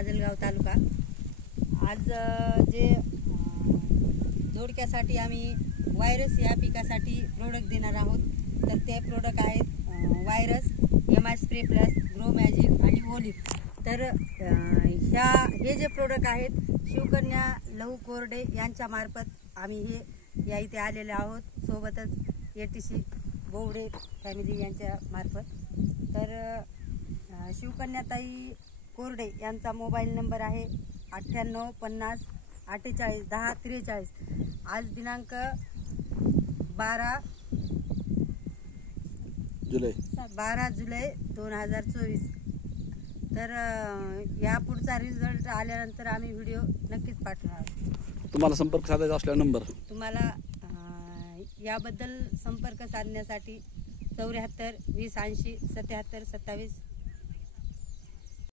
माजलगाव तालुका। आज जे दोडक्यासाठी आम्ही व्हायरस या पिकासाठी प्रोडक्ट देणार आहोत। तर ते प्रोडक्ट आहेत virus, MI spray plus, grow magic आणि ओलिव्ह। तर हे जे प्रोडक्ट आहेत शिवकन्या लहू कोरडे यांच्या मार्फत आम्ही हे या इथे आलेले आहोत, सोबतच एटीसी बोवडे फॅमिली यांच्या मार्फत। तर शिवकन्याताई कोरडे यांचा मोबाईल नंबर आहे 98 50 48 10 43। आज दिनांक 12 जुलै 2024। तर या पुढचा रिझल्ट आल्यानंतर आम्ही व्हिडिओ नक्कीच पाठवणार। तुम्हाला संपर्क साधायचा असला नंबर तुम्हाला याबद्दल संपर्क साधण्यासाठी 74 20 80 77 27